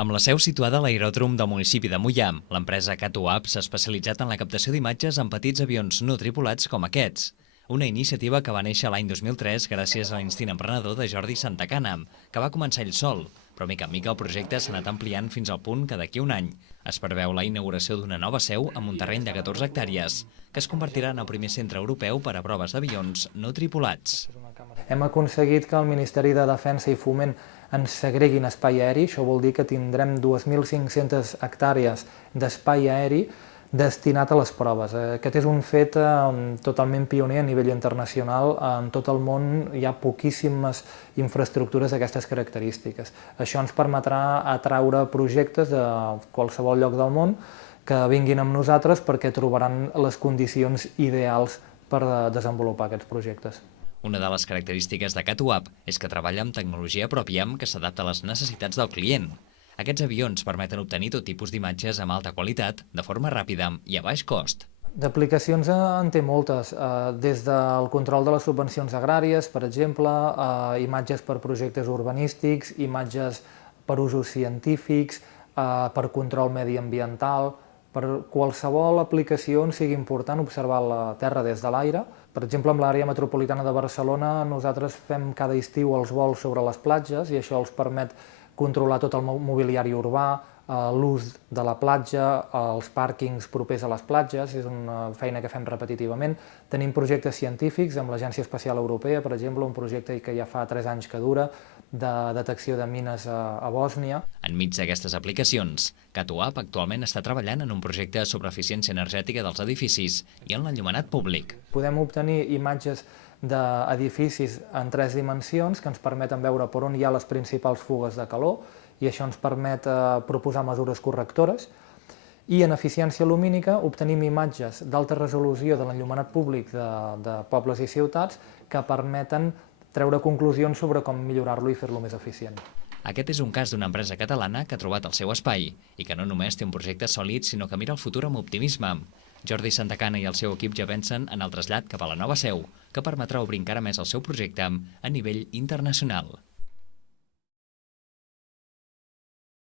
Amb la seu situada a l'aeròdrom del municipi de Moià, l'empresa Catuap s'ha especialitzat en la captació d'imatges en petits avions no tripulats com aquests. Una iniciativa que va néixer l'any 2003 gràcies a l'instint emprenedor de Jordi Santacana, que va començar ell sol, però mica en mica el projecte s'ha anat ampliant fins al punt que d'aquí a un any es preveu la inauguració d'una nova seu amb un terreny de 14 hectàrees, que es convertirà en el primer centre europeu per a proves d'avions no tripulats. Hem aconseguit que el Ministeri de Defensa i Foment ens segreguin espai aeri, això vol dir que tindrem 2.500 hectàrees d'espai aeri destinat a les proves. Aquest és un fet totalment pioner a nivell internacional. En tot el món hi ha poquíssimes infraestructures d'aquestes característiques. Això ens permetrà atraure projectes de qualsevol lloc del món que vinguin amb nosaltres perquè trobaran les condicions ideals per desenvolupar aquests projectes. Una de les característiques de Catuap és que treballa amb tecnologia pròpia que s'adapta a les necessitats del client. Aquests avions permeten obtenir tot tipus d'imatges amb alta qualitat, de forma ràpida i a baix cost. D'aplicacions en té moltes, des del control de les subvencions agràries, per exemple, imatges per projectes urbanístics, imatges per usos científics, per control mediambiental. Per qualsevol aplicació on sigui important observar la Terra des de l'aire. Per exemple, amb l'àrea metropolitana de Barcelona nosaltres fem cada estiu els vols sobre les platges i això els permet controlar tot el mobiliari urbà, l'ús de la platja, els pàrquings propers a les platges, és una feina que fem repetitivament. Tenim projectes científics amb l'Agència Espacial Europea, per exemple, un projecte que ja fa 3 anys que dura, de detecció de mines a Bòsnia. Enmig d'aquestes aplicacions, Catuap actualment està treballant en un projecte sobre eficiència energètica dels edificis i en l'enllumenat públic. Podem obtenir imatges d'edificis en 3 dimensions que ens permeten veure per on hi ha les principals fugues de calor i això ens permet proposar mesures correctores. I en eficiència lumínica obtenim imatges d'alta resolució de l'enllumenat públic de pobles i ciutats que permeten treure conclusions sobre com millorar-lo i fer-lo més eficient. Aquest és un cas d'una empresa catalana que ha trobat el seu espai i que no només té un projecte sòlid, sinó que mira el futur amb optimisme. Jordi Santacana i el seu equip ja pensen en el trasllat cap a la nova seu, que permetrà obrir encara més el seu projecte a nivell internacional.